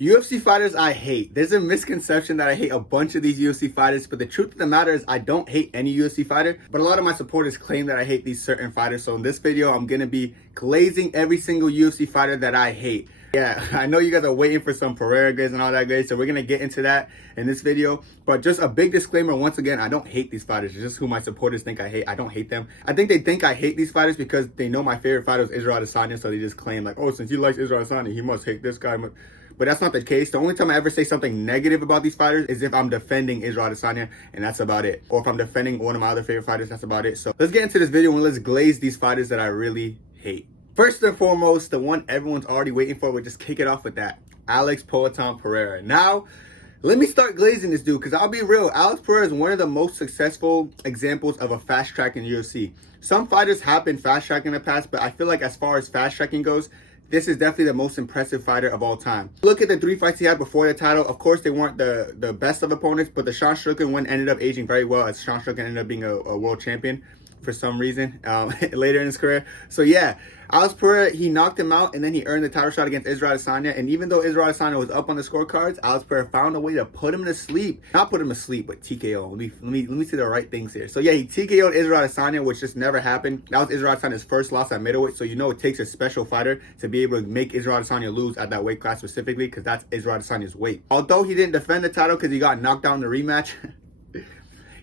UFC fighters I hate. There's a misconception that I hate a bunch of these UFC fighters, but the truth of the matter is I don't hate any UFC fighter, but a lot of my supporters claim that I hate these certain fighters. So in this video, I'm going to be glazing every single UFC fighter that I hate. Yeah, I know you guys are waiting for some Pereira grades and all that grades, so we're going to get into that in this video. But just a big disclaimer, once again, I don't hate these fighters. It's just who my supporters think I hate. I don't hate them. I think they think I hate these fighters because they know my favorite fighter is Israel Adesanya, so they just claim like, oh, since he likes Israel Adesanya, he must hate this guy. But that's not the case. The only time I ever say something negative about these fighters is if I'm defending Israel Adesanya, and that's about it. Or if I'm defending one of my other favorite fighters, that's about it. So let's get into this video and let's glaze these fighters that I really hate. First and foremost, the one everyone's already waiting for, we'll just kick it off with that. Alex Poatan Pereira. Now, let me start glazing this dude, because I'll be real. Alex Pereira is one of the most successful examples of a fast track in the UFC. Some fighters have been fast track in the past, but I feel like as far as fast tracking goes, this is definitely the most impressive fighter of all time. Look at the 3 fights he had before the title. Of course, they weren't the best of opponents, but the Sean Strickland one ended up aging very well, as Sean Strickland ended up being a world champion for some reason later in his career. So yeah, Alex Pereira, he knocked him out, and then he earned the title shot against Israel Adesanya. And even though Israel Adesanya was up on the scorecards, Alex Pereira found a way to put him to sleep. Not put him to sleep, but TKO. Let me say the right things here. So yeah, he TKO'd Israel Adesanya, which just never happened. That was Israel Adesanya's first loss at middleweight, so you know it takes a special fighter to be able to make Israel Adesanya lose at that weight class specifically, because that's Israel Adesanya's weight. Although he didn't defend the title because he got knocked out in the rematch,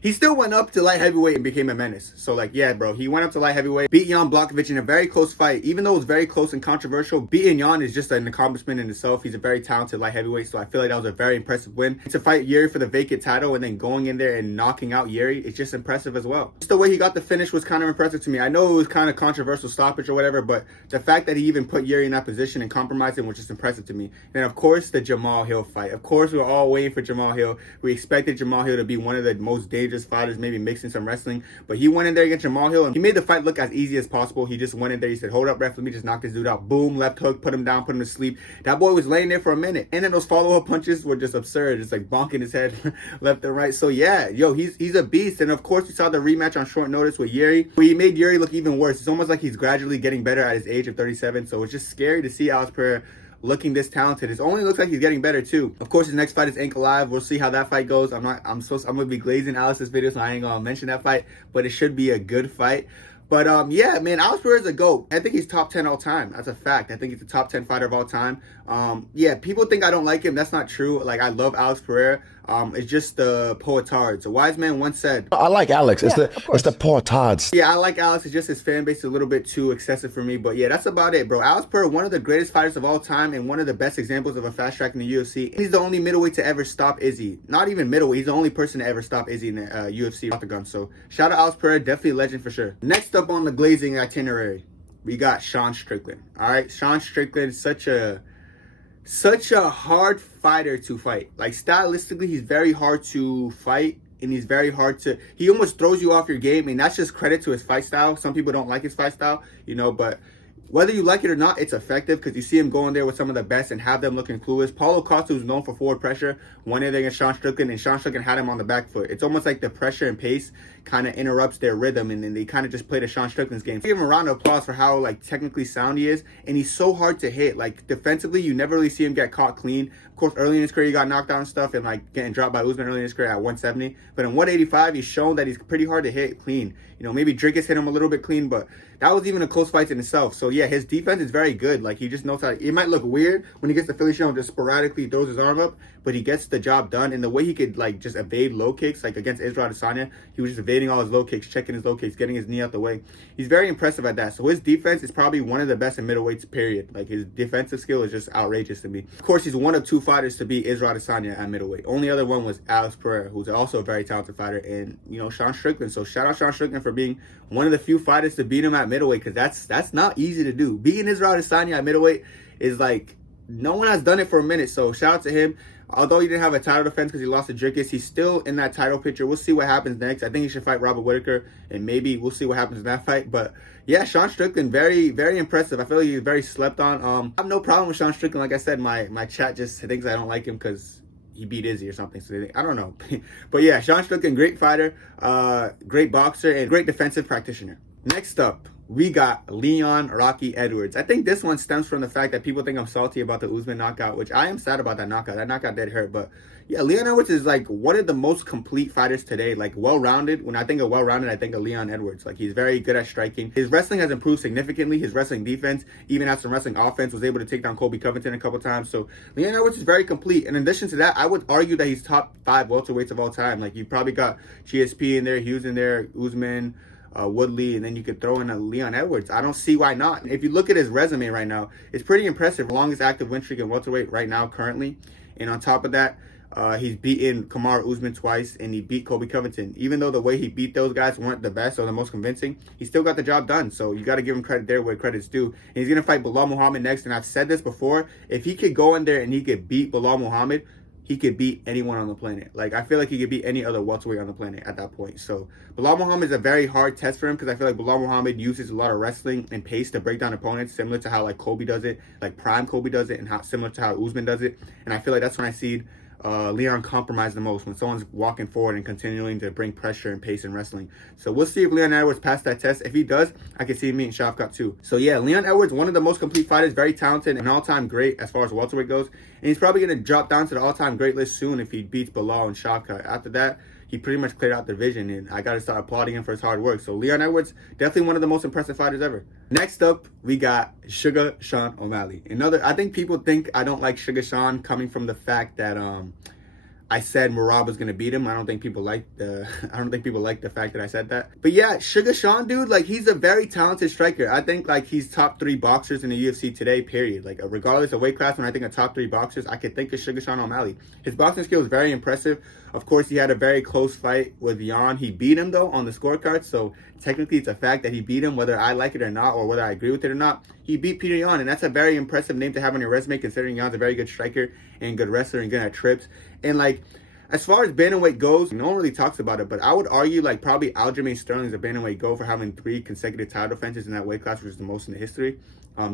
he still went up to light heavyweight and became a menace. So like, yeah, bro, he went up to light heavyweight, beat Jan Blachowicz in a very close fight. Even though it was very close and controversial, beating Jan is just an accomplishment in itself. He's a very talented light heavyweight, so I feel like that was a very impressive win. To fight Yuri for the vacant title and then going in there and knocking out Yuri, it's just impressive as well. Just the way he got the finish was kind of impressive to me. I know it was kind of controversial stoppage or whatever, but the fact that he even put Yuri in that position and compromised him was just impressive to me. And of course, the Jamal Hill fight. Of course, we were all waiting for Jamal Hill. We expected Jamal Hill to be one of the most dangerous fighters, maybe mixing some wrestling, but he went in there against Jamal Hill and he made the fight look as easy as possible. He just went in there, he said, hold up, ref, let me just knock this dude out. Boom, left hook, put him down, put him to sleep. That boy was laying there for a minute, and then those follow-up punches were just absurd, just like bonking his head left and right. So yeah, yo, he's a beast. And of course, we saw the rematch on short notice with Yuri, where he made Yuri look even worse. It's almost like he's gradually getting better at his age of 37, so it's just scary to see Alex Pereira looking this talented. It only looks like he's getting better too. Of course, his next fight is Ankle Live. We'll see how that fight goes. I'm gonna be glazing Alex's video, so I ain't gonna mention that fight, but it should be a good fight. But yeah, man, Alex Pereira is a GOAT. I think he's top 10 all time. That's a fact. I think he's a top 10 fighter of all time. Yeah, people think I don't like him. That's not true. Like, I love Alex Pereira. It's just the poetards. A wise man once said, I like Alex. It's the poetards. Yeah, I like Alex. It's just his fan base is a little bit too excessive for me. But yeah, that's about it, bro. Alex Pereira, one of the greatest fighters of all time and one of the best examples of a fast track in the UFC. He's the only middleweight to ever stop Izzy. Not even middleweight. He's the only person to ever stop Izzy in the UFC octagon. So shout out Alex Pereira. Definitely a legend for sure. Next up on the glazing itinerary, we got Sean Strickland. All right, Sean Strickland, such a hard fighter to fight. Like, stylistically, he's very hard to fight, and he's very hard to, he almost throws you off your game, and that's just credit to his fight style. Some people don't like his fight style, you know, but whether you like it or not, it's effective because you see him going there with some of the best and have them looking clueless. Paulo Costa, who's known for forward pressure, went in there against Sean Strickland, and Sean Strickland had him on the back foot. It's almost like the pressure and pace kind of interrupts their rhythm, and then they kind of just play to Sean Strickland's game. Give him a round of applause for how, like, technically sound he is, and he's so hard to hit. Like, defensively, you never really see him get caught clean. Of course, early in his career, he got knocked out and stuff, and, like, getting dropped by Usman early in his career at 170. But in 185, he's shown that he's pretty hard to hit clean. You know, maybe Dricus hit him a little bit clean, but that was even a close fight in itself. So yeah, his defense is very good. Like, he just knows how. It might look weird when he gets the Philly show and just sporadically throws his arm up, but he gets the job done. And the way he could, like, just evade low kicks, like against Israel Adesanya, he was just evading all his low kicks, checking his low kicks, getting his knee out the way. He's very impressive at that. So his defense is probably one of the best in middleweights, period. Like, his defensive skill is just outrageous to me. Of course, he's one of 2 fighters to beat Israel Adesanya at middleweight. Only other one was Alex Pereira, who's also a very talented fighter, and, you know, Sean Strickland. So shout out Sean Strickland for being one of the few fighters to beat him at middleweight, because that's not easy to do. Beating Israel Adesanya at middleweight is like, no one has done it for a minute. So shout out to him. Although he didn't have a title defense because he lost to Dricus, he's still in that title picture. We'll see what happens next. I think he should fight Robert Whittaker, and maybe we'll see what happens in that fight. But yeah, Sean Strickland, very, very impressive. I feel like he's very slept on. I have no problem with Sean Strickland. Like I said, my chat just thinks I don't like him because he beat Izzy or something. So I don't know. But yeah, Sean Strickland, great fighter, great boxer, and great defensive practitioner. Next up, we got Leon Rocky Edwards. I think this one stems from the fact that people think I'm salty about the Usman knockout, which I am sad about that knockout. That knockout did hurt, but yeah, Leon Edwards is like one of the most complete fighters today, like well-rounded. When I think of well-rounded, I think of Leon Edwards. Like, he's very good at striking. His wrestling has improved significantly. His wrestling defense, even has some wrestling offense, was able to take down Colby Covington a couple times. So Leon Edwards is very complete. In addition to that, I would argue that he's top 5 welterweights of all time. Like, you probably got GSP in there, Hughes in there, Usman, Woodley, and then you could throw in a Leon Edwards. I don't see why not. If you look at his resume right now, it's pretty impressive. Longest active win streak in welterweight right now currently. And on top of that, he's beaten Kamaru Usman twice, and he beat Colby Covington. Even though the way he beat those guys weren't the best or the most convincing, he still got the job done. So you got to give him credit there where credit's due. And he's going to fight Bilal Muhammad next. And I've said this before, if he could go in there and he could beat Bilal Muhammad, he could beat anyone on the planet. Like, I feel like he could beat any other welterweight on the planet at that point. So Bilal Muhammad is a very hard test for him, because I feel like Bilal Muhammad uses a lot of wrestling and pace to break down opponents, similar to how like Kobe does it, like prime Kobe does it, and how similar to how Usman does it. And I feel like that's when I see Leon compromise the most, when someone's walking forward and continuing to bring pressure and pace in wrestling. So we'll see if Leon Edwards passed that test. If he does, I can see him meeting Shavkat too. So yeah, Leon Edwards, one of the most complete fighters, very talented, and all-time great as far as welterweight goes. And he's probably going to drop down to the all-time great list soon if he beats Bilal and Shavkat. After that, he pretty much cleared out the division, and I got to start applauding him for his hard work. So Leon Edwards, definitely one of the most impressive fighters ever. Next up, we got Suga Sean O'Malley. I think people think I don't like Suga Sean coming from the fact that I said Merab was gonna beat him. I don't think people like the fact that I said that. But yeah, Suga Sean, dude, like, he's a very talented striker. I think like he's top 3 boxers in the UFC today, period. Like, regardless of weight class, when I think of top 3 boxers, I could think of Suga Sean O'Malley. His boxing skill is very impressive. Of course, he had a very close fight with Jan. He beat him though on the scorecard, so technically it's a fact that he beat him, whether I like it or not, or whether I agree with it or not. He beat Peter Yan, and that's a very impressive name to have on your resume, considering Jan's a very good striker and good wrestler and good at trips. And like, as far as bantamweight goes, no one really talks about it, but I would argue like probably Aljamain Sterling is a bantamweight GOAT for having 3 consecutive title defenses in that weight class, which is the most in the history.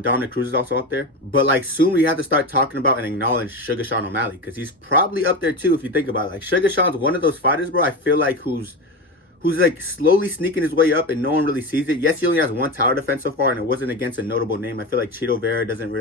Dominic Cruz is also up there. But like, soon we have to start talking about and acknowledge Suga Sean O'Malley, because he's probably up there too if you think about it. Like, Suga Sean's one of those fighters, bro, I feel like who's like slowly sneaking his way up and no one really sees it. Yes, he only has 1 title defense so far, and it wasn't against a notable name. I feel like Cheeto Vera don't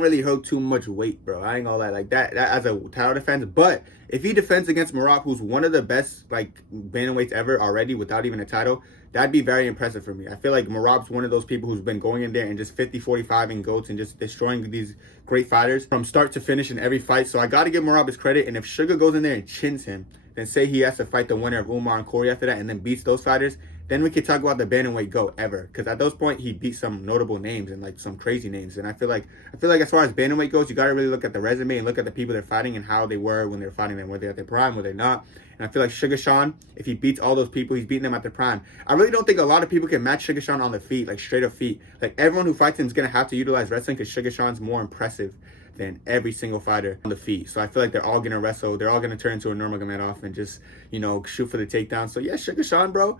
really hold too much weight, bro. I ain't gonna lie, like that as a title defense. But if he defends against Merab, who's one of the best like bantamweights ever already without even a title, that'd be very impressive for me. I feel like Merab's one of those people who's been going in there and just 50-45 in GOATs and just destroying these great fighters from start to finish in every fight. So I gotta give Merab his credit. And if Suga goes in there and chins him, then say he has to fight the winner of Umar and Corey after that, and then beats those fighters, then we could talk about the bantamweight GOAT ever. Because at those point, he beat some notable names and like some crazy names. And I feel like as far as bantamweight goes, you got to really look at the resume and look at the people they're fighting and how they were when they were fighting them. Were they at their prime? Were they not? And I feel like Suga Sean, if he beats all those people, he's beating them at their prime. I really don't think a lot of people can match Suga Sean on the feet, like straight up feet. Like, everyone who fights him is going to have to utilize wrestling, because Suga Sean's more impressive than every single fighter on the feet. So I feel like they're all going to wrestle. They're all going to turn into a Nurmagomedov and just, shoot for the takedown. So yeah, Suga Sean, bro,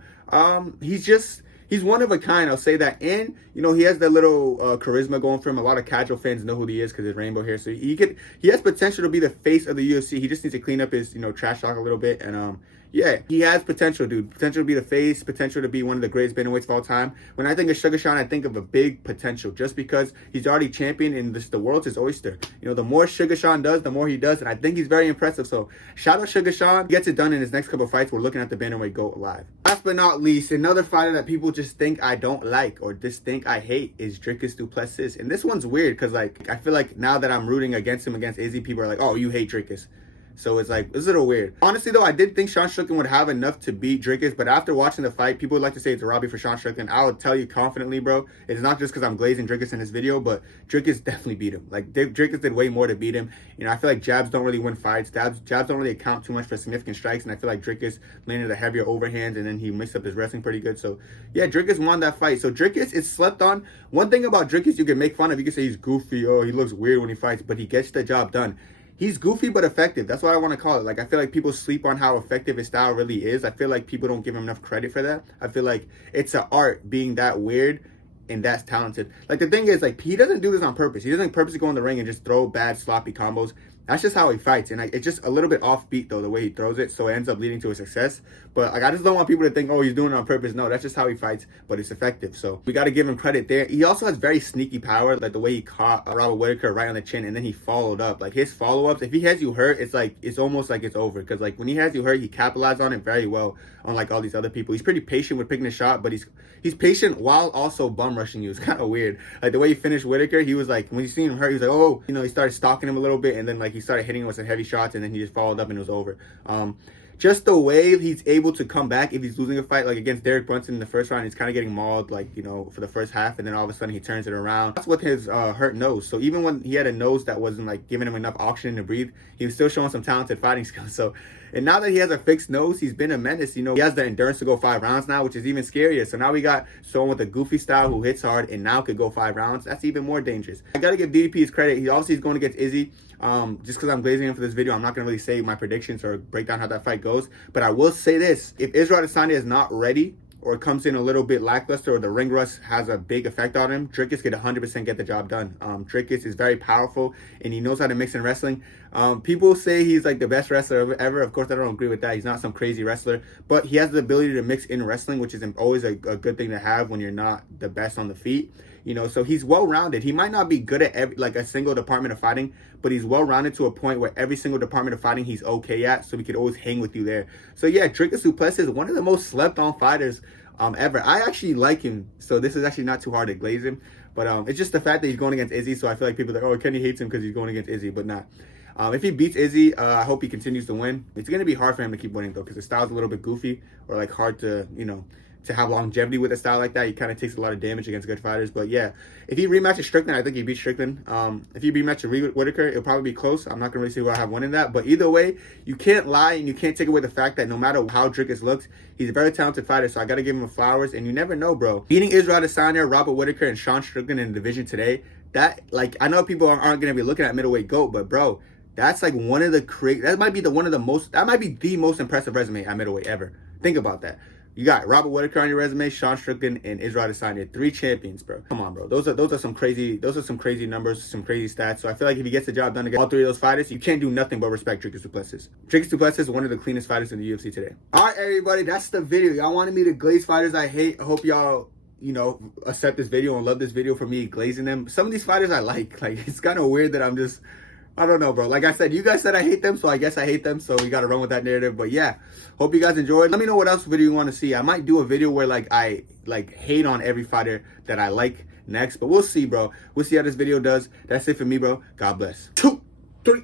he's one of a kind, I'll say that. And, he has that little charisma going for him. A lot of casual fans know who he is because his rainbow hair. So he has potential to be the face of the UFC. He just needs to clean up his, trash talk a little bit. And, yeah, he has potential, dude. Potential to be the face, potential to be one of the greatest bantamweights of all time. When I think of Suga Sean, I think of a big potential, just because he's already champion and the world's his oyster. The more Suga Sean does, the more he does, and I think he's very impressive. So shout out Suga Sean. He gets it done in his next couple of fights. We're looking at the bantamweight GOAT live. Last but not least, another fighter that people just think I don't like or just think I hate is Dricus du Plessis. And this one's weird because, like, I feel like now that I'm rooting against him against Izzy, people are like, oh, you hate Dricus. So it's like, it's a little weird. Honestly, though, I did think Sean Strickland would have enough to beat Dricus, but after watching the fight, people would like to say it's a robbery for Sean Strickland. I would tell you confidently, bro, it's not just because I'm glazing Dricus in this video, but Dricus definitely beat him. Like, Dricus did way more to beat him. I feel like jabs don't really win fights. Jabs don't really account too much for significant strikes, and I feel like Dricus landed the heavier overhands, and then he mixed up his wrestling pretty good. So, yeah, Dricus won that fight. So, Dricus is slept on. One thing about Dricus you can make fun of, you can say he's goofy, oh, he looks weird when he fights, but he gets the job done. He's goofy but effective. That's what I want to call it. Like, I feel like people sleep on how effective his style really is. I feel like people don't give him enough credit for that. I feel like it's an art being that weird and that's talented. Like, the thing is, like, he doesn't do this on purpose. He doesn't purposely go in the ring and just throw bad, sloppy combos. That's just how he fights, and it's just a little bit offbeat though the way he throws it, so it ends up leading to a success. But like I just don't want people to think, oh, he's doing it on purpose. No, that's just how he fights, but it's effective. So we got to give him credit there. He also has very sneaky power, like the way he caught Robert Whitaker right on the chin, and then he followed up. Like his follow-ups, if he has you hurt, it's almost like it's over, because like when he has you hurt, he capitalized on it very well, unlike all these other people. He's pretty patient with picking a shot, but he's patient while also bum rushing you. It's kind of weird. Like the way he finished Whitaker, he was like, when you seen him hurt, he was like, oh, you know, he started stalking him a little bit, and then like he started hitting him with some heavy shots, and then he just followed up and it was over. Just the way he's able to come back if he's losing a fight, like against Derek Brunson in the first round, he's kind of getting mauled, like, you know, for the first half, and then all of a sudden he turns it around. That's with his hurt nose. So even when he had a nose that wasn't like giving him enough oxygen to breathe, he was still showing some talented fighting skills. So, and now that he has a fixed nose, he's been a menace. You know, he has the endurance to go 5 rounds now, which is even scarier. So now we got someone with a goofy style who hits hard and now could go 5 rounds. That's even more dangerous. I gotta give DDP his credit. He obviously is going against Izzy. Just because I'm glazing him for this video, I'm not going to really say my predictions or break down how that fight goes. But I will say this. If Israel Adesanya is not ready, or comes in a little bit lackluster, or the ring rust has a big effect on him, Dricus could 100% get the job done. Dricus is very powerful, and he knows how to mix in wrestling. People say he's like the best wrestler ever. Of course, I don't agree with that. He's not some crazy wrestler, but he has the ability to mix in wrestling, which is always a good thing to have when you're not the best on the feet. You know, so he's well-rounded. He might not be good at a single department of fighting, but he's well-rounded to a point where every single department of fighting he's okay at, so he could always hang with you there. So yeah, Dricus du Plessis is one of the most slept-on fighters ever. I actually like him, so this is actually not too hard to glaze him. But it's just the fact that he's going against Izzy, so I feel like people are like, oh, Kenny hates him because he's going against Izzy, but not. If he beats Izzy, I hope he continues to win. It's going to be hard for him to keep winning, though, because his style's a little bit goofy, or like hard to, you know, to have longevity with a style like that. He kind of takes a lot of damage against good fighters. But yeah, if he rematches Strickland, I think he beats Strickland. If he rematches Whitaker, it'll probably be close. I'm not going to really see who I have winning that. But either way, you can't lie and you can't take away the fact that no matter how Dricus looks, he's a very talented fighter. So I got to give him flowers. And you never know, bro. Beating Israel Adesanya, Robert Whitaker, and Sean Strickland in the division today, that, like, I know people aren't going to be looking at middleweight GOAT, but bro, that's like one of the that might be the most impressive resume at middleweight ever. Think about that. You got Robert Whitaker on your resume, Sean Strickland, and Israel Adesanya. 3 champions, bro. Come on, bro. Those are some crazy numbers, some crazy stats. So I feel like if he gets the job done against all 3 of those fighters, you can't do nothing but respect Dricus du Plessis. Dricus du Plessis is one of the cleanest fighters in the UFC today. All right, everybody, that's the video. Y'all wanted me to glaze fighters I hate. I hope y'all, you know, accept this video and love this video for me glazing them. Some of these fighters I like. Like, it's kind of weird that I'm just, I don't know, bro. Like I said, you guys said I hate them, so I guess I hate them. So we got to run with that narrative. But yeah, hope you guys enjoyed. Let me know what else video you want to see. I might do a video where like I hate on every fighter that I like next. But we'll see, bro. We'll see how this video does. That's it for me, bro. God bless. 2, 3.